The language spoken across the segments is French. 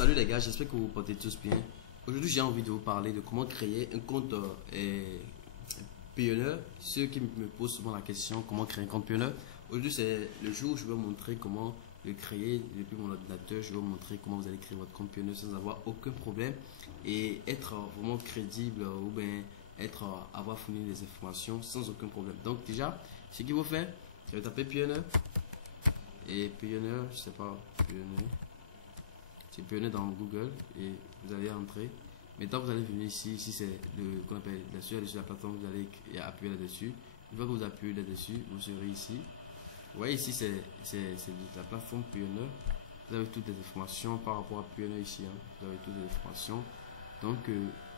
Salut les gars, j'espère que vous vous portez tous bien. Aujourd'hui, j'ai envie de vous parler de comment créer un compte Payoneer. Ceux qui me posent souvent la question comment créer un compte Payoneer. Aujourd'hui, c'est le jour où je vais vous montrer comment le créer depuis mon ordinateur. Je vais vous montrer comment vous allez créer votre compte Payoneer sans avoir aucun problème et être vraiment crédible ou bien avoir fourni des informations sans aucun problème. Donc déjà, ce qu'il faut faire, je vais taper Payoneer et Payoneer, je sais pas, Payoneer. C'est Payoneer dans Google et vous allez entrer. Maintenant, vous allez venir ici. Ici, c'est le qu'on appelle là-dessus, la plateforme. Vous allez appuyer là-dessus. Une fois que vous appuyez là-dessus, vous serez ici. Vous voyez, ici, c'est la plateforme Payoneer. Vous avez toutes les informations par rapport à Payoneer ici. Hein. Vous avez toutes les informations. Donc,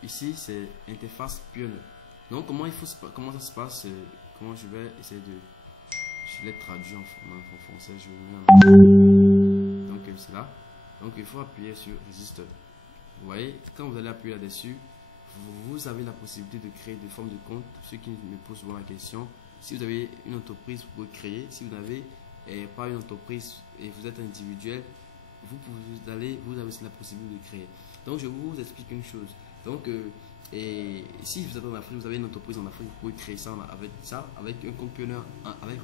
ici, c'est interface Payoneer. Donc, comment ça se passe? Comment je vais essayer de. Je l'ai traduit en français. Je vais mettre en. Donc, c'est là. Donc il faut appuyer sur Register. Vous voyez, quand vous allez appuyer là-dessus, vous avez la possibilité de créer des formes de compte. Ceux qui me posent souvent la question, si vous avez une entreprise, vous pouvez créer. Si vous n'avez pas une entreprise et vous êtes individuel, vous avez la possibilité de créer. Donc je vous explique une chose. Donc si vous êtes en Afrique, vous avez une entreprise en Afrique, vous pouvez créer ça avec un compte Payoneer, avec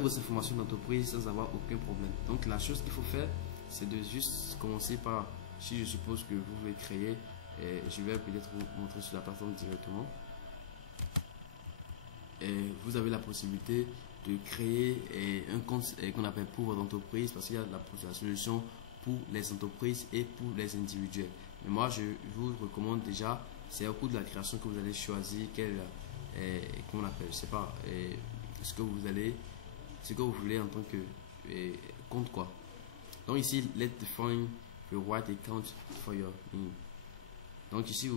vos informations d'entreprise sans avoir aucun problème. Donc la chose qu'il faut faire, c'est de juste commencer par, si je suppose que vous voulez créer, je vais peut-être vous montrer sur la plateforme directement. Vous avez la possibilité de créer un compte qu'on appelle pour votre entreprise, parce qu'il y a la solution pour les entreprises et pour les individuels. Mais moi, je vous recommande déjà, c'est au cours de la création que vous allez choisir qu'on appelle, je sais pas, ce que vous voulez en tant que compte quoi. Donc ici, let's define the right account for your name. Donc ici,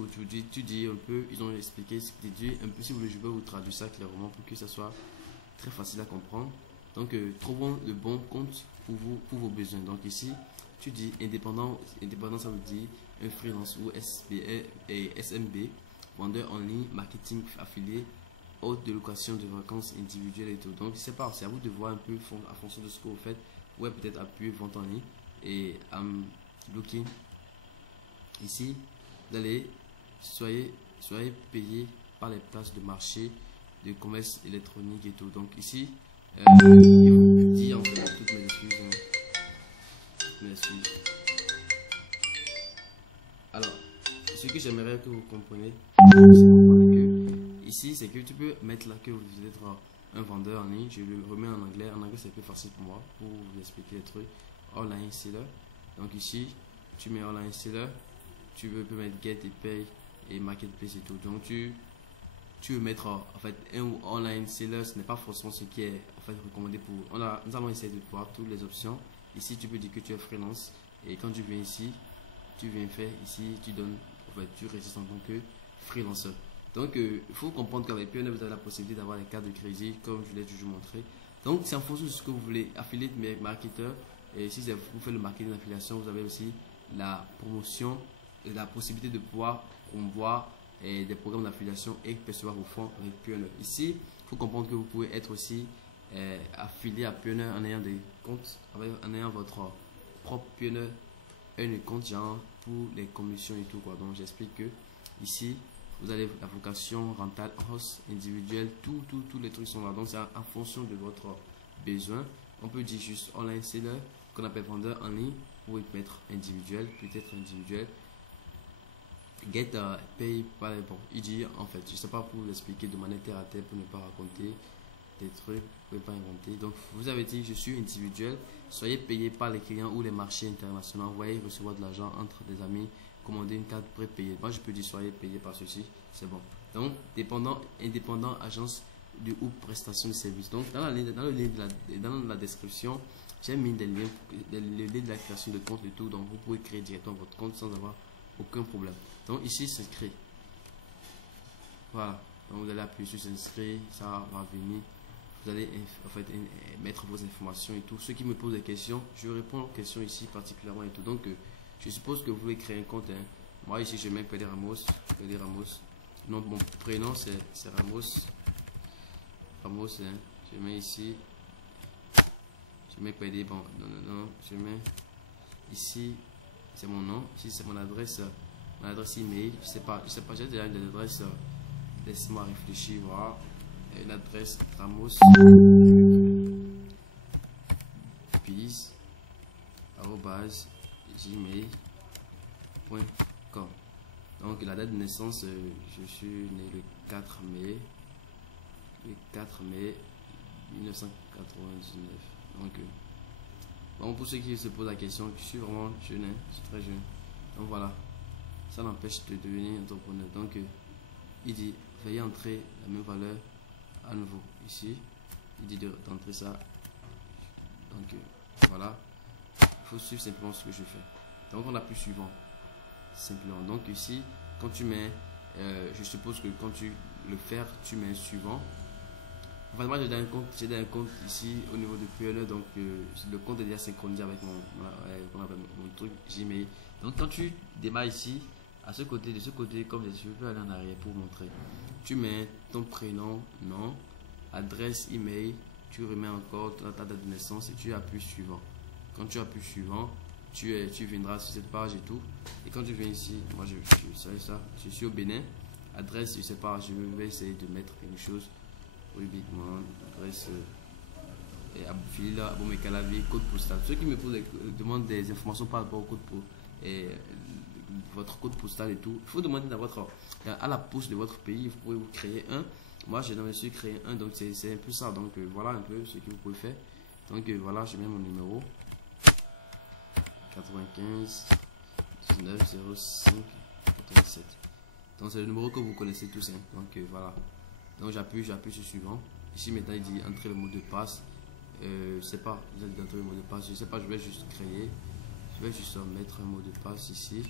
tu dis un peu, ils ont expliqué ce qu'ils disent un peu. Si vous voulez, je vais vous traduire ça clairement pour que ça soit très facile à comprendre. Donc, trouvons le bon compte pour vos besoins. Donc ici, tu dis indépendant, ça veut dire un freelance ou SMB, vendeur en ligne, marketing affilié, hôte de location de vacances individuelles et tout. Donc c'est à vous de voir un peu en fonction de ce que vous faites. Vous pouvez peut-être appuyer vente en ligne et looking. Ici, vous allez soyez payé par les places de marché de commerce électronique et tout. Donc ici, il vous dit en fait toutes mes excuses. Mes excuses. Alors, ce que j'aimerais que vous compreniez, ici, c'est que tu peux mettre là que vous êtes un vendeur en ligne. Je le remets en anglais. En anglais, c'est plus facile pour moi pour vous expliquer les trucs. Online seller. Donc ici, tu mets online seller. Tu peux mettre get et pay et marketplace et tout. Donc tu veux mettre en fait un online seller. Ce n'est pas forcément ce qui est en fait recommandé pour. Nous allons essayer de voir toutes les options. Ici, tu peux dire que tu es freelance et quand tu viens ici, tu viens faire ici, tu donnes en fait, tu résistes en tant que freelancer. Donc, il faut comprendre qu'avec Payoneer, vous avez la possibilité d'avoir des cartes de crédit, comme je l'ai toujours montré. Donc, c'est en fonction de ce que vous voulez. Affiliate marketer, et si vous faites le marketing d'affiliation, vous avez aussi la promotion et la possibilité de pouvoir promouvoir des programmes d'affiliation et percevoir vos fonds avec Payoneer. Ici, il faut comprendre que vous pouvez être aussi affilié à Payoneer en ayant des comptes, en ayant votre propre Payoneer, un compte genre pour les commissions et tout quoi. Donc, j'explique que ici, vous avez la vocation, rental, host, individuel, tous les trucs sont là. Donc, c'est en fonction de votre besoin. On peut dire juste online seller, qu'on appelle vendeur en ligne, pour mettre individuel, peut-être individuel. Get pay, bon, il dit en fait, je sais pas pour vous expliquer de manière terre à terre pour ne pas raconter des trucs, vous ne pouvez pas inventer. Donc, vous avez dit, je suis individuel, soyez payé par les clients ou les marchés internationaux, envoyez recevoir de l'argent entre des amis. Commander une carte prépayée. Moi, je peux dire soyez payé par ceci, c'est bon. Donc, indépendant, agence de ou prestation de service. Donc, dans la description, j'ai mis des liens de la création de compte et tout. Donc, vous pouvez créer directement votre compte sans avoir aucun problème. Donc, ici, s'inscrire. Voilà. Donc, vous allez appuyer sur s'inscrire, ça va venir. Vous allez en fait mettre vos informations et tout. Ceux qui me posent des questions, je réponds aux questions ici particulièrement et tout. Donc, je suppose que vous voulez créer un compte. Hein. Moi ici je mets PD Ramos. Non, mon prénom c'est Ramos. Ramos, hein. Je mets ici. Je mets PD. Bon, non. Je mets ici c'est mon nom. Ici, c'est mon adresse email. Je sais pas, j'ai déjà une adresse. Laisse-moi réfléchir, voilà. Une adresse Ramos Peace @gmail.com. Donc la date de naissance, je suis né le 4 mai 1999. Donc bon, pour ceux qui se posent la question, je suis vraiment jeune, hein, je suis très jeune. Donc voilà, ça n'empêche de devenir entrepreneur. Donc il dit veuillez entrer la même valeur à nouveau ici. Il dit d'entrer ça. Donc voilà, il faut suivre simplement ce que je fais. Donc on appuie suivant simplement. Donc ici quand tu mets je suppose que quand tu le faire tu mets suivant. Enfin, moi j'ai un compte ici au niveau de QLE, donc le compte est déjà synchronisé avec mon truc Gmail. Donc quand tu démarres ici de ce côté, comme je peux aller en arrière pour montrer, tu mets ton prénom, nom, adresse email, tu remets encore ta date de naissance et tu appuies suivant. Quand tu appuies suivant, tu viendras sur cette page et tout. Et quand tu viens ici, moi je suis au Bénin. Adresse, je sais pas, je vais essayer de mettre quelque chose. Oui, mon adresse et Aboufilila, Abomey-Calavi, code postal. Ceux qui me demandent des informations par rapport au code votre code postal et tout, il faut demander à la poste de votre pays. Vous pouvez vous créer un. Moi, je me suis créé un, donc c'est un peu ça. Donc voilà un peu ce que vous pouvez faire. Donc voilà, je mets mon numéro 95 19 05 87. Donc c'est le numéro que vous connaissez tous, hein. Donc voilà. Donc j'appuie sur suivant. Ici maintenant il dit entrer le mot de passe. Je sais pas, vous allez entrer le mot de passe. Je sais pas, je vais juste créer. Je vais juste mettre un mot de passe ici.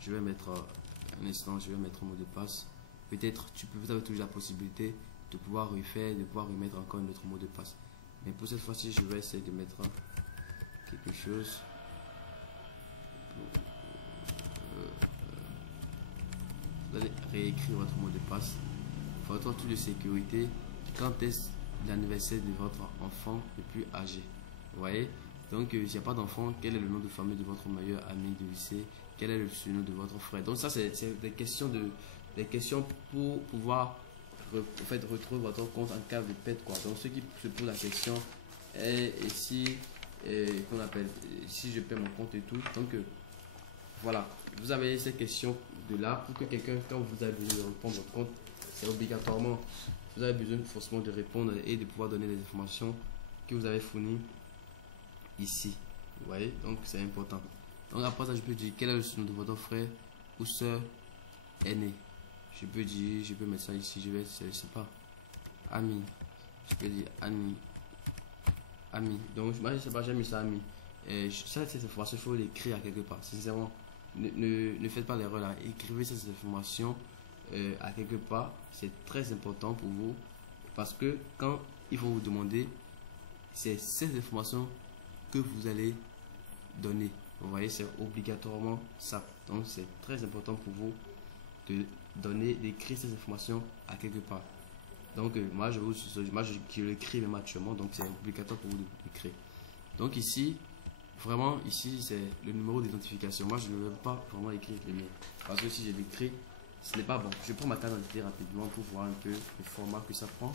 Je vais mettre un instant, je vais mettre un mot de passe. Peut-être vous avez toujours la possibilité de pouvoir refaire, de pouvoir remettre encore un autre mot de passe. Mais pour cette fois-ci, je vais essayer de mettre quelque chose. Vous allez réécrire votre mot de passe, votre truc de sécurité, quand est l'anniversaire de votre enfant le plus âgé. Vous voyez, donc s'il n'y a pas d'enfant, quel est le nom de famille de votre meilleur ami de lycée, quel est le surnom de votre frère. Donc ça c'est des questions pour pouvoir retrouver votre compte en cas de perte, quoi. Donc ceux qui se posent la question est si qu'on appelle si je perds mon compte et tout. Donc voilà, vous avez ces questions de là pour que quelqu'un, quand vous avez besoin de répondre votre compte, c'est obligatoirement, vous avez besoin forcément de répondre et de pouvoir donner les informations que vous avez fournies ici. Vous voyez, donc c'est important. Donc après ça, je peux dire quel est le surnom de votre frère ou soeur aîné. Je peux mettre ça ici, je sais pas, Ami. Je peux dire Ami. Donc moi je sais pas, j'ai mis ça Ami. Et cette information, il faut l'écrire à quelque part. Sincèrement, ne faites pas l'erreur là. Écrivez ces informations à quelque part. C'est très important pour vous. Parce que quand ils vont vous demander, c'est ces informations que vous allez donner. Vous voyez, c'est obligatoirement ça. Donc c'est très important pour vous de d'écrire ces informations à quelque part. Donc moi je l'écris même actuellement, donc c'est obligatoire pour vous d'écrire. Donc ici, vraiment ici c'est le numéro d'identification. Moi je ne veux pas vraiment écrire le mien, parce que si je l'écris, ce n'est pas bon. Je prends ma carte d'identité rapidement pour voir un peu le format que ça prend.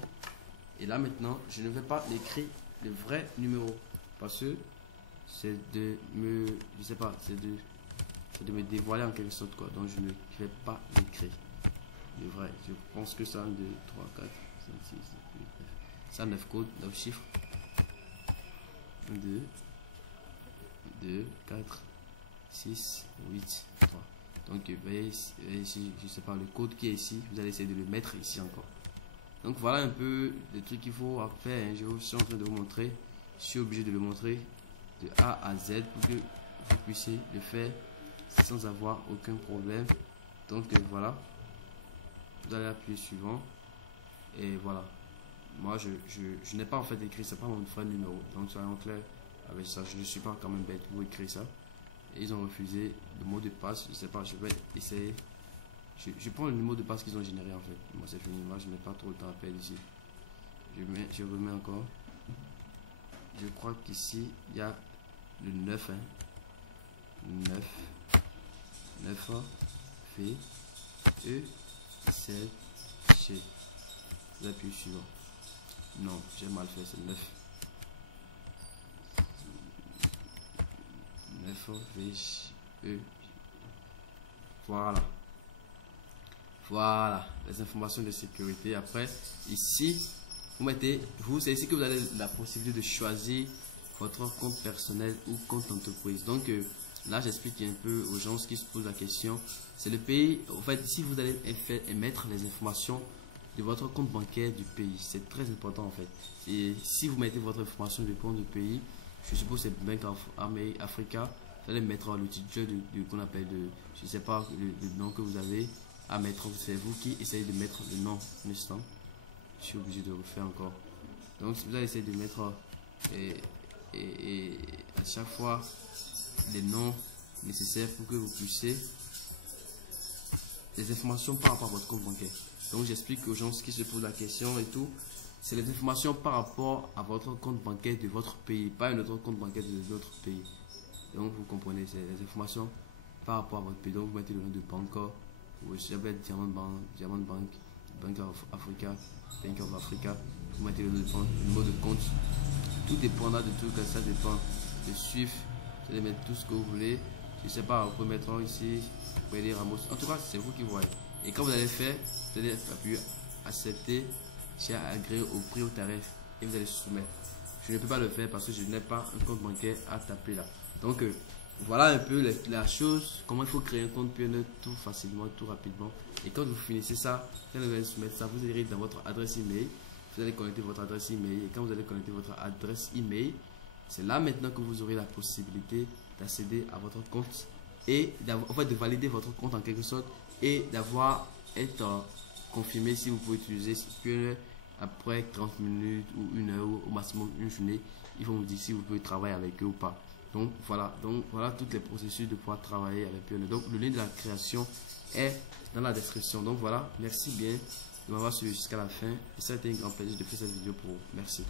Et là maintenant, je ne vais pas l'écrire le vrai numéro, parce que c'est de me, je sais pas, c'est de me dévoiler en quelque sorte, quoi. Donc je ne vais pas l'écrire le vrai. Je pense que ça 1, 2, 3, 4, 5, 6, 7, 8, 9. Ça 9 codes, 9 chiffres. 1, 2, 4, 6, 8, 3. Donc ici, je sais pas, le code qui est ici, vous allez essayer de le mettre ici encore. Donc voilà un peu les trucs qu'il faut faire, hein. Je suis en train de vous montrer. Je suis obligé de le montrer de A à Z pour que vous puissiez le faire sans avoir aucun problème. Donc voilà, vous allez appuyer suivant et voilà. Moi je n'ai pas en fait écrit, c'est pas mon vrai numéro, donc soyons clairs avec ça. Je ne suis pas quand même bête pour écrire ça. Et ils ont refusé le mot de passe. Je sais pas, je vais essayer. Je prends le numéro de passe qu'ils ont généré en fait. Moi c'est fini, moi je n'ai pas trop le temps à perdre ici. Je remets encore. Je crois qu'ici il y a le 9, hein. 9 V E 7 G. Vous appuyez suivant. Non, j'ai mal fait, c'est 9. 9 V E. Voilà. Voilà les informations de sécurité. Après, ici, c'est ici que vous avez la possibilité de choisir votre compte personnel ou compte entreprise. Donc là, j'explique un peu aux gens qui se posent la question. C'est le pays. En fait, ici, vous allez émettre les informations de votre compte bancaire du pays. C'est très important en fait. Et si vous mettez votre information du compte du pays, je suppose que c'est Bank of Africa, vous allez mettre l'outil qu'on appelle je ne sais pas le nom que vous avez à mettre. C'est vous qui essayez de mettre le nom. Un instant. Je suis obligé de refaire encore. Donc vous allez essayer de mettre et à chaque fois les noms nécessaires pour que vous puissiez les informations par rapport à votre compte bancaire. Donc j'explique aux gens qui se posent la question et tout. C'est les informations par rapport à votre compte bancaire de votre pays, pas un autre compte bancaire de l'autre pays. Donc vous comprenez, c'est les informations par rapport à votre pays. Donc vous mettez le nom de banque, ou ça peut être Diamond Bank, Bank of Africa, Bank of Africa. Vous mettez le numéro de compte. Tout dépendra de tout, ça dépend de suivre. Vous allez mettre tout ce que vous voulez. Je sais pas, vous pouvez mettre ici, vous pouvez dire Ramos. En tout cas, c'est vous qui voyez. Et quand vous allez faire, vous allez appuyer accepter, j'ai agréé au prix au tarif et vous allez soumettre. Je ne peux pas le faire parce que je n'ai pas un compte bancaire à taper là. Donc voilà un peu la chose, comment il faut créer un compte PNE tout facilement, tout rapidement. Et quand vous finissez ça, vous allez soumettre ça, vous irez dans votre adresse email, vous allez connecter votre adresse email et quand vous allez connecter votre adresse email, c'est là maintenant que vous aurez la possibilité d'accéder à votre compte et en fait de valider votre compte en quelque sorte et d'avoir être confirmé si vous pouvez utiliser PNE après 30 minutes ou 1 heure ou au maximum une journée. Ils vont vous dire si vous pouvez travailler avec eux ou pas. Donc voilà toutes les processus de pouvoir travailler avec PNE. Donc le lien de la création est dans la description. Donc voilà, merci bien de m'avoir suivi jusqu'à la fin. Et ça a été un grand plaisir de faire cette vidéo pour vous. Merci.